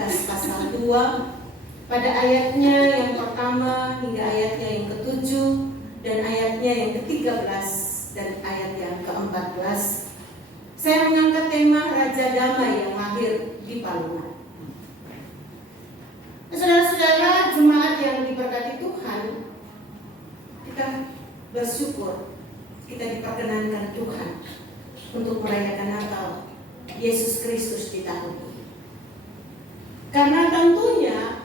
Lukas pasal 2 pada ayatnya yang pertama hingga ayatnya yang ke-7 dan ayatnya yang ke-13 dan ayat yang ke-14. Saya mengangkat tema Raja Damai yang lahir di Palungan. Saudara-saudara jemaat yang diberkati Tuhan, kita bersyukur kita diperkenankan Tuhan untuk merayakan Natal Yesus Kristus di tahun ini. Karena tentunya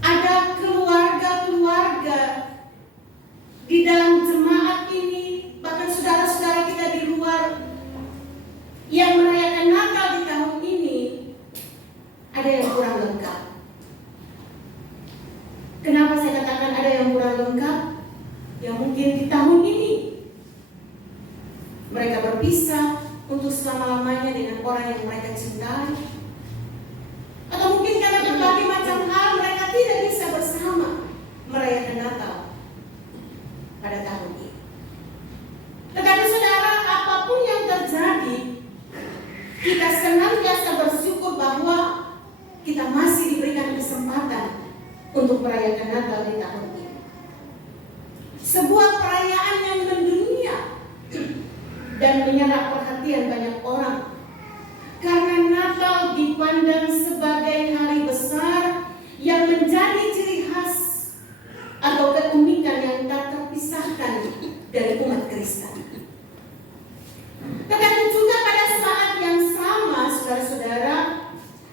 ada keluarga-keluarga di dalam jemaat ini, bahkan saudara-saudara kita di luar yang merayakan Natal di tahun ini, ada yang kurang lengkap. Kenapa saya katakan ada yang kurang lengkap? Ya mungkin di tahun ini mereka berpisah untuk selama-lamanya dengan orang yang mereka cintai. Atau mungkin karena berbagai macam hal mereka tidak bisa bersama merayakan Natal pada tahun ini. Tetapi saudara, apapun yang terjadi, kita senantiasa bersyukur bahwa kita masih diberikan kesempatan untuk merayakan Natal di tahun ini. Sebuah perayaan yang mendunia dan menyerap perhatian banyak orang. Karena Natal dipandang sebagai hari besar yang menjadi ciri khas atau keunikan yang tak terpisahkan dari umat Kristen. Tetapi juga pada saat yang sama, saudara-saudara,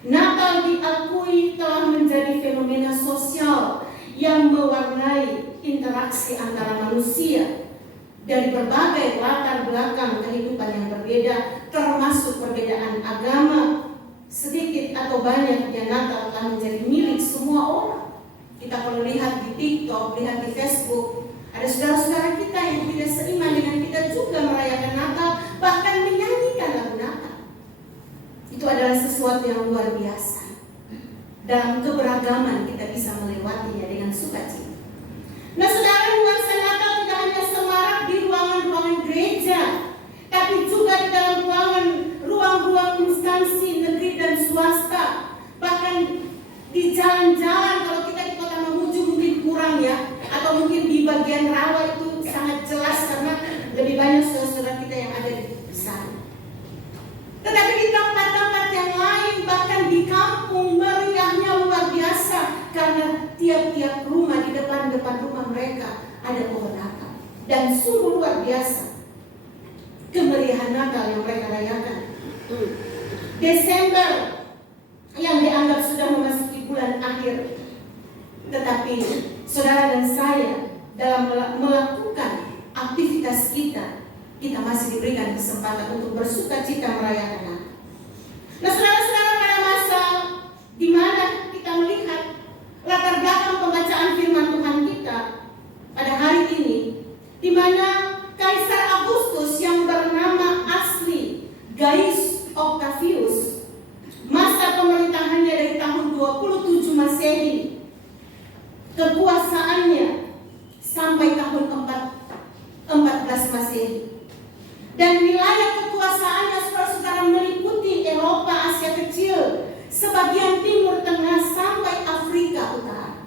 Natal diakui telah menjadi fenomena sosial yang mewarnai interaksi antara manusia dari berbagai latar belakang kehidupan yang berbeda, termasuk perbedaan agama. Sedikit atau banyaknya Natal telah menjadi milik semua orang. Kita kalau lihat di TikTok, lihat di Facebook, ada saudara-saudara kita yang tidak seiman dengan kita juga merayakan Natal, bahkan menyanyikan lagu Natal. Itu adalah sesuatu yang luar biasa. Dalam keberagaman kita bisa melewatinya dengan sukacita. Nah saudara, nuansa Natal tidak hanya semarak di ruangan-ruangan gereja, tapi juga di dalam ruang-ruang instansi negeri dan swasta. Bahkan di jalan-jalan, kalau kita di Kota Mamuju mungkin kurang ya, atau mungkin di bagian rawa itu sangat jelas karena lebih banyak saudara-saudara kita yang ada di sana. Tetapi di tempat-tempat yang lain, bahkan di kampung, meriahnya luar biasa karena tiap-tiap rumah, di depan rumah mereka ada pohon Natal. Dan sungguh luar biasa kemeriahan Natal yang mereka rayakan. Desember yang dianggap sudah memasuki bulan akhir, tetapi saudara dan saya dalam melakukan aktivitas kita masih diberikan kesempatan untuk bersukacita merayakan Natal. Nah saudara-saudara, pada masa di mana kita melihat latar belakang pembacaan firman Tuhan kita pada hari ini, di mana Kaisar Augustus yang bernama asli Gaius Octavius, masa pemerintahannya dari tahun 27 Masehi, kekuasaannya sampai tahun 14 Masehi. Dan wilayah kekuasaannya saudara-saudara meliputi Eropa, Asia Kecil, sebagian Timur Tengah sampai Afrika Utara.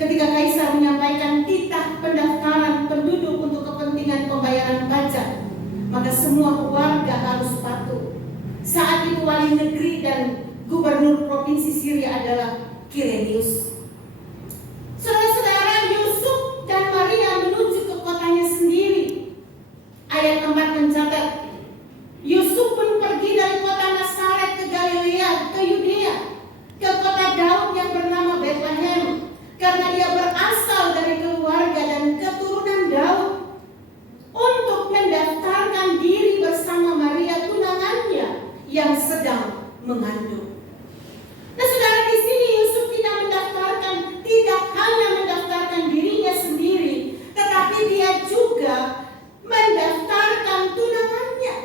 Ketika Kaisar menyampaikan titah pendaftaran penduduk untuk kepentingan pembayaran pajak, maka semua warga harus patuh. Saat itu wali negeri dan gubernur provinsi Syria adalah Quirinius. Saudara-saudara, Yusuf dan Maria menuju ke kotanya sendiri. Ayat 4 mencatat, Yusuf pun pergi dari kota Nazaret ke Galilea, ke Yudea, ke kota Daud yang bernama Bethlehem, karena ia berasal dari keluarga dan keturunan Daud, untuk mendaftarkan diri bersama Maria tunangannya yang sedang mengandung. Nah saudara, di sini Yusuf tidak hanya mendaftarkan dirinya sendiri, tetapi dia juga mendaftarkan tunangannya.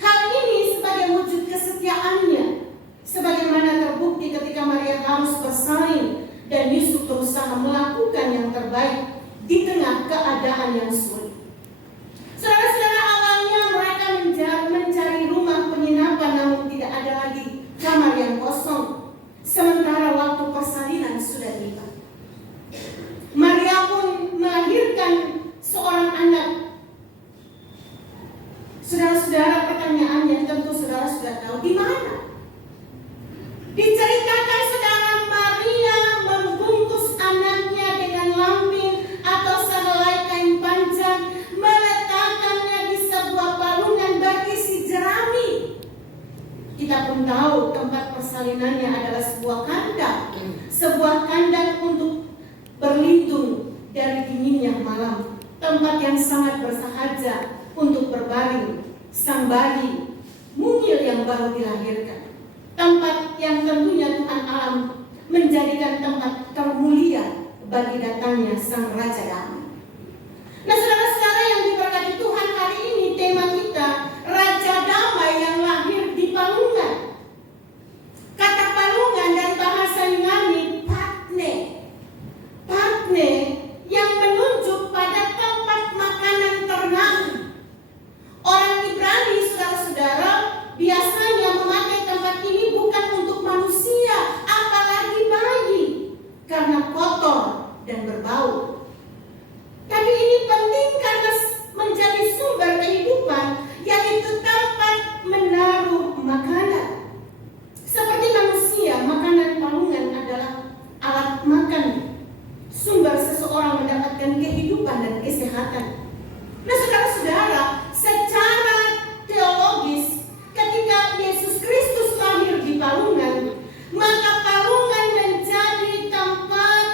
Hal ini sebagai wujud kesetiaannya, sebagaimana terbukti ketika Maria harus bersaling dan Yusuf berusaha melakukan yang terbaik di tengah keadaan yang sulit. Saudara-saudara, awalnya mereka mencari rumah penginapan, namun tidak ada lagi kamar sebuah kandang untuk berlindung dari dinginnya malam, tempat yang sangat bersahaja untuk berbaring sang bayi mungil yang baru dilahirkan, tempat yang tentunya Tuhan alam menjadikan tempat termulia bagi datangnya sang Raja Damai. Nah, saudara-saudara yang diberkati Tuhan, hari ini tema kita Raja Damai yang lahir di Palungan. Kata Palungan dari bahasa Yunani patne, patne yang menunjuk pada tempat makanan ternak. Orang Ibrani, saudara-saudara, biasanya memakai tempat ini bukan untuk manusia, apalagi bayi, karena kotor dan berbau. Tapi ini penting karena menjadi sumber kehidupan, yaitu tempat menaruh makanan. Seperti manusia, makanan palungan adalah alat makan, sumber seseorang mendapatkan kehidupan dan kesehatan. Nah, saudara-saudara, secara teologis, ketika Yesus Kristus lahir di Palungan, maka Palungan menjadi tempat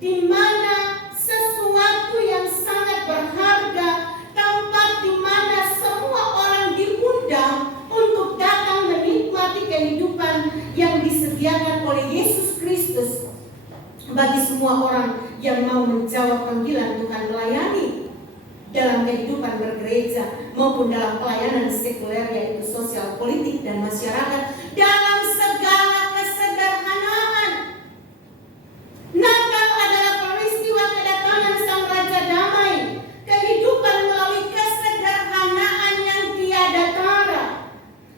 di mana sesuatu yang sangat berharga, tempat di mana semua orang diundang untuk datang menikmati kehidupan yang disediakan oleh Yesus Kristus bagi semua orang yang mau menjawab panggilan Tuhan melayani dalam kehidupan bergereja maupun dalam pelayanan sekuler, yaitu sosial, politik, dan masyarakat, dalam segala kesederhanaan. Natal adalah peristiwa kedatangan Sang Raja Damai, kehidupan melalui kesederhanaan yang tiada tara.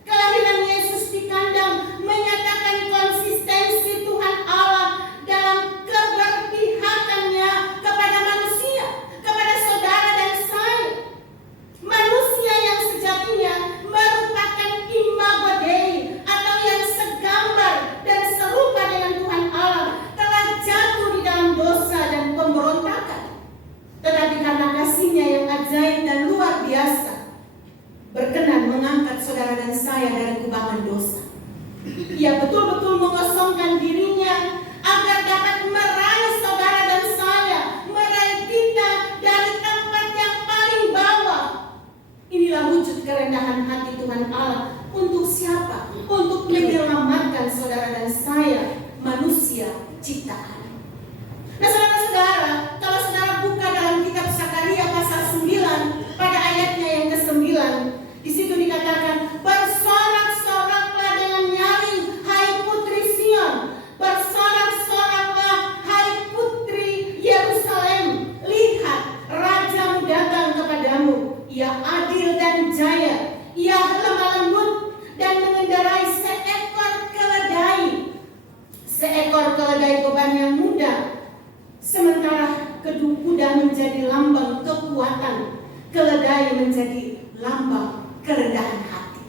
Kelahiran Yesus di kandang menyatakan konsistensi Tuhan Allah dalam keberpihakannya kepada manusia, kepada saudara dan saya. Manusia yang sejatinya merupakan imago Dei, atau yang segambar dan serupa dengan Tuhan Allah, telah jatuh di dalam dosa dan pemberontakan. Tetapi karena kasih-Nya yang ajaib dan luar biasa, berkenan mengangkat saudara dan saya dari kubangan dosa. Ia betul-betul mengosongkan dirinya agar dapat meraih saudara dan saya, meraih kita dari tempat yang paling bawah. Inilah wujud kerendahan hati Tuhan Allah. Untuk siapa? Untuk menyelamatkan saudara dan saya, manusia ciptaan. Nah, saudara-saudara, kalau saudara buka dalam kitab Zakaria pasal 9 pada ayatnya yang ke-9, di situ dikatakan, bersorak-soraklah dengan nyaring, hai putri Sion, bersorak-soraklah, hai putri Yerusalem. Lihat, rajamu datang kepadamu, ia adil dan jaya, ia lemah lembut dan mengendarai seekor keledai beban yang muda. Sementara kedua kuda menjadi lambang kekuatan, keledai menjadi lambang kerendahan hati.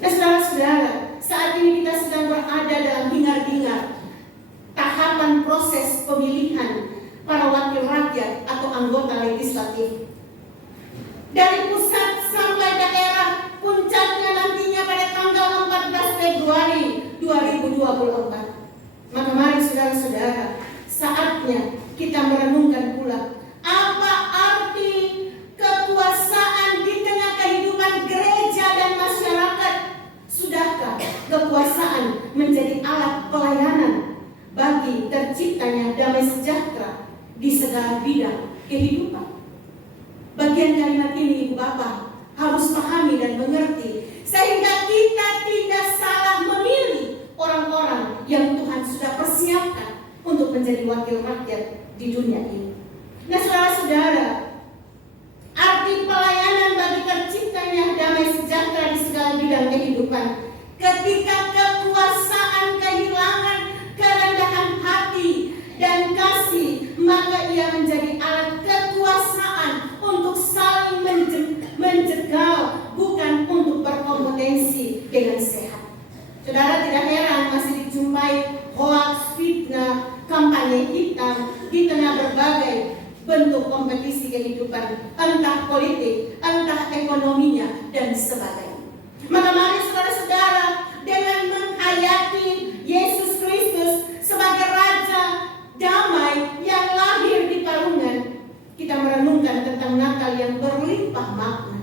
Nah, saudara-saudara, saat ini kita sedang berada dalam hingar-bingar tahapan proses pemilihan para wakil rakyat atau anggota legislatif. Dari pusat sampai daerah, puncaknya nantinya pada tanggal 14 Februari 2024. Maka mari saudara-saudara, saatnya kita merenungkan pula apa arti kekuasaan di tengah kehidupan gereja dan masyarakat. Sudahkah kekuasaan menjadi alat pelayanan bagi terciptanya damai sejahtera di segala bidang kehidupan? Bagian kalimat ini Ibu Bapak harus pahami dan mengerti, sehingga kita tidak salah memilih orang-orang yang Tuhan sudah persiapkan untuk menjadi wakil rakyat di dunia ini. Nah, saudara-saudara, arti pelayanan bagi terciptanya damai sejahtera di segala bidang kehidupan, ketika kekuasaan kehilangan kerendahan hati dan kasih, maka ia menjadi alat kekuasaan untuk saling menjegal, bukan untuk berkompetensi dengan sehat. Saudara, tidak heran masih dijumpai hoaks, fitnah, kampanye hitam di tengah berbagai bentuk kompetisi kehidupan, entah politik, entah ekonominya, dan sebagainya. Maka mari saudara-saudara, dengan menghayati Yesus Kristus sebagai yang berlimpah makna.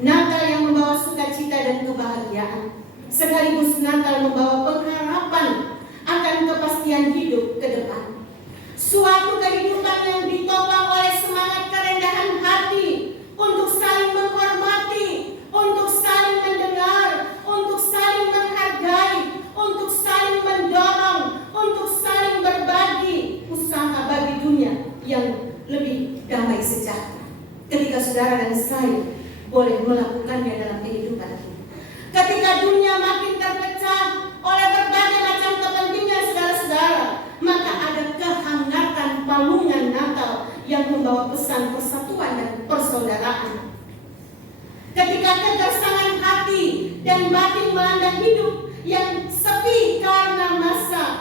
Natal yang membawa sukacita dan kebahagiaan, sekaligus Natal membawa pengharapan akan kepastian hidup ke depan. Suatu kehidupan yang ditopang oleh semangat kerendahan hati untuk saling menghormati, untuk saling mendengar, untuk saling menghargai, untuk saling mendorong, untuk saling berbagi usaha bagi dunia yang lebih damai sejahtera. Ketika saudara dan saya boleh melakukannya dalam kehidupan ini. Ketika dunia makin terpecah oleh berbagai macam kepentingan saudara-saudara, maka ada kehangatan palungan Natal yang membawa pesan persatuan dan persaudaraan. Ketika kegersangan hati dan batin melanda hidup yang sepi karena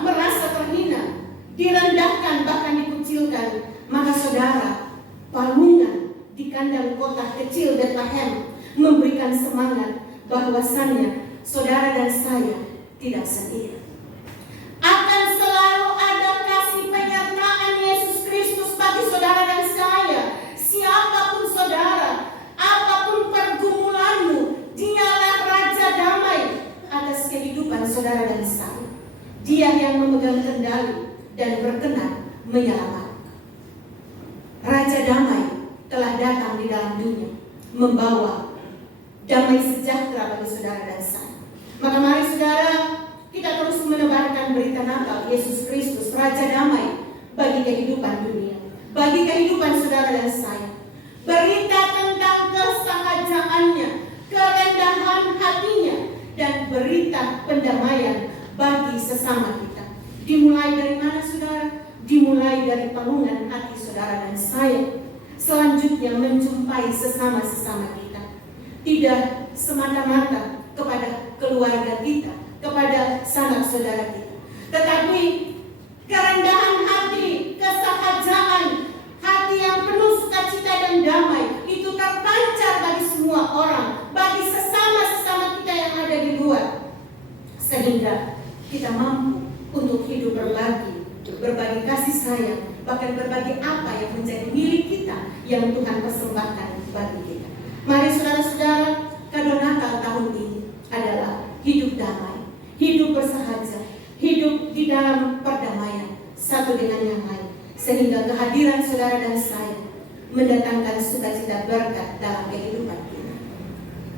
merasa terhina, direndahkan bahkan dikucilkan, maka saudara, palungan di kandang kota kecil Bethlehem memberikan semangat bahwasannya saudara dan saya tidak sendiri. Akan selalu ada kasih penyertaan Yesus Kristus bagi saudara dan saya. Siapapun saudara, apapun pergumulanmu, Dialah Raja Damai atas kehidupan saudara dan saya. Dia yang memegang kendali dan berkenan menyelamatkan. Raja Damai telah datang di dalam dunia, membawa damai sejahtera bagi saudara dan saya. Maka mari saudara, kita terus menebarkan berita Natal Yesus Kristus, Raja Damai bagi kehidupan dunia, bagi kehidupan saudara dan saya. Berita tentang kesahajaannya, kerendahan hatinya, dan berita pendamaian bagi sesama kita. Dimulai dari mana saudara? Dimulai dari palungan hati saudara dan saya. Selanjutnya menjumpai sesama-sesama kita. Tidak semata-mata kepada keluarga kita, kepada sanak saudara kita, tetapi kerendahan hati, kesahajaan, hati yang penuh sukacita dan damai itu terpancar bagi semua orang, bagi sesama-sesama kita yang ada di luar, sehingga kita mampu untuk hidup berbagi kasih sayang, bahkan berbagi apa yang menjadi milik kita yang Tuhan persembahkan bagi kita. Mari saudara-saudara, kado Natal tahun ini adalah hidup damai, hidup bersahaja, hidup di dalam perdamaian satu dengan yang lain, sehingga kehadiran saudara dan saya mendatangkan sukacita berkat dalam kehidupan kita.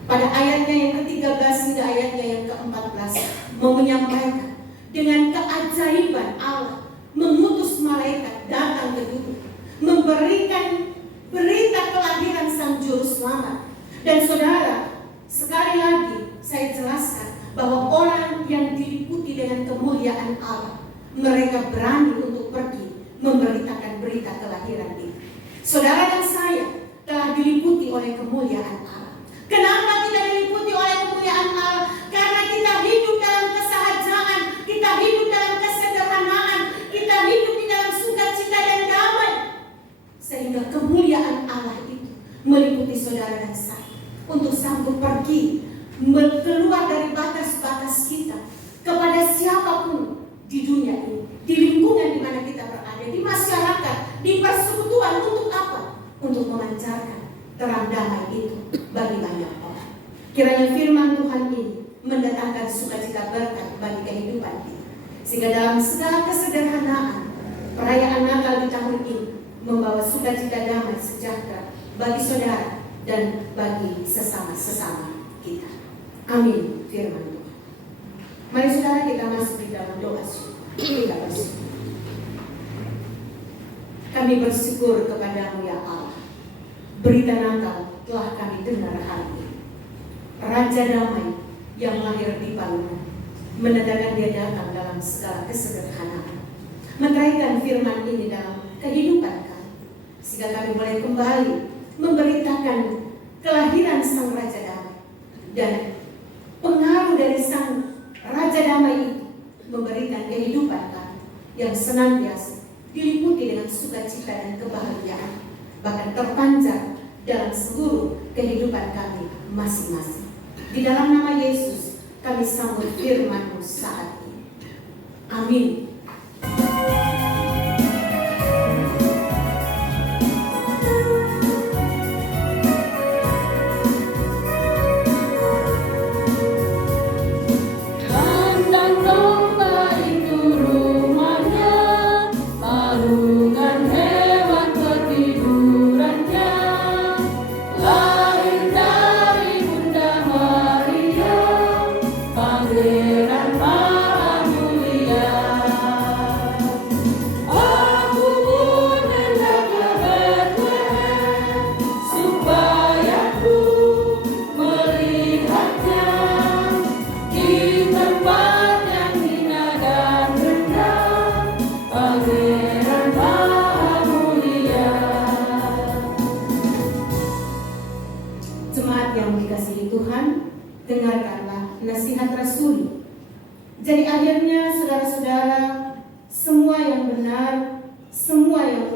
Pada ayatnya yang ke-13 hingga ayatnya yang ke-14 mau menyampaikan dengan keajaiban Allah mengutus malaikat datang ke bumi, memberikan berita kelahiran Sang Juru Selamat. Dan saudara, sekali lagi saya jelaskan bahwa orang yang diliputi dengan kemuliaan Allah, mereka berani untuk pergi memberitakan berita kelahiran itu. Saudara dan saya telah diliputi oleh kemuliaan Allah. Kenapa kita diliputi oleh kemuliaan Allah? Karena kita hidup dalam kesahajaan, kita hidup dalam kesederhanaan, kita hidup di dalam sukacita dan damai, sehingga kemuliaan Allah itu meliputi saudara dan saya untuk sanggup pergi keluar dari batas-batas kita kepada siapapun di dunia ini, di lingkungan di mana kita berada, di masyarakat, di persekutuan. Untuk apa? Untuk memancarkan terang damai itu bagi banyak orang. Kiranya firman Tuhan ini mendatangkan sukacita berkat bagi kehidupan kita, sehingga dalam segala kesederhanaan perayaan Natal di tahun ini membawa sukacita damai sejahtera bagi saudara dan bagi sesama-sesama kita. Amin firman Tuhan. Mari saudara kita masuk di dalam doa syukur. Kita bersyukur. Kami bersyukur kepadamu ya Allah. Berita Natal telah kami dengar hari ini. Raja damai yang lahir di palungan, menandakan dia datang dalam segala kesederhanaan, meteraikan firman ini dalam kehidupan kami, sehingga kami boleh kembali memberitakan kelahiran Sang Raja Damai, dan pengaruh dari Sang Raja Damai itu memberikan kehidupan kami yang senantiasa diliputi dengan sukacita dan kebahagiaan, bahkan terpancar dalam seluruh kehidupan kami masing-masing. Di dalam nama Yesus kami sambut firman-Mu saat ini. Amin.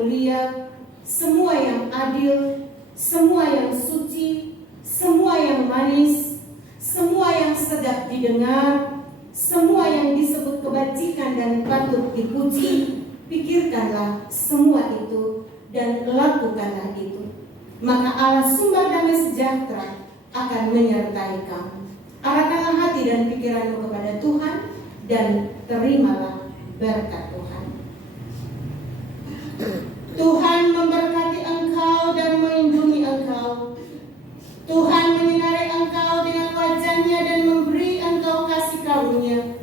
mulia, semua yang adil, semua yang suci, semua yang manis, semua yang sedap didengar, semua yang disebut kebajikan dan patut dipuji, pikirkanlah semua itu dan lakukanlah itu. Maka Allah sumber damai sejahtera akan menyertai kamu. Arahkanlah hati dan pikiranmu kepada Tuhan dan terimalah berkat Tuhan. Tuhan memberkati engkau dan melindungi engkau. Tuhan menyinari engkau dengan wajah-Nya dan memberi engkau kasih karunia.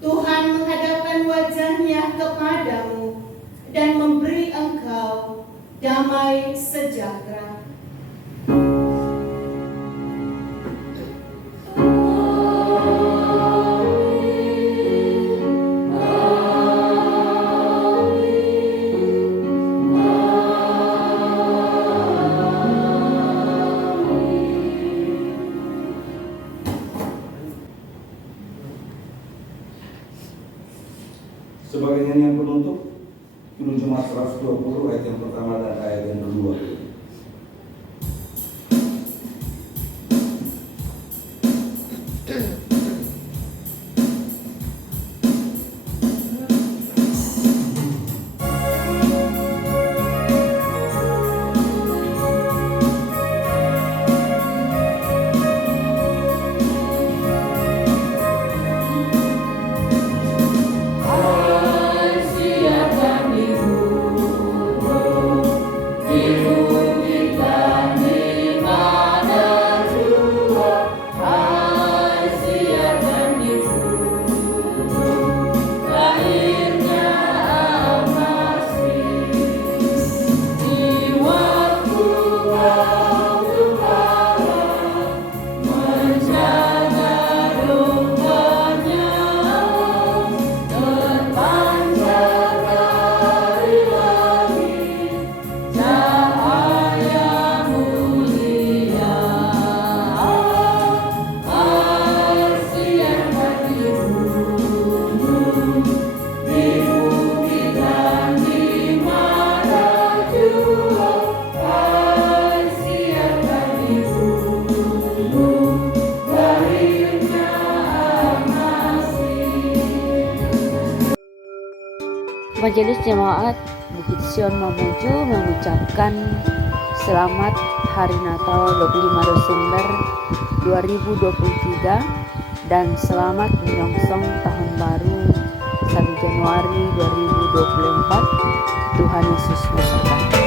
Tuhan menghadapkan wajah-Nya kepadamu dan memberi engkau damai sejahtera. Sebagai nyanyian penutup, Kidung Jemaat 120 ayat yang pertama dan ayat yang kedua. Majelis Jemaat Bukit Sion Mamuju mengucapkan selamat Hari Natal 25 Desember 2023 dan selamat menyongsong Tahun Baru 1 Januari 2024. Tuhan Yesus memberkati.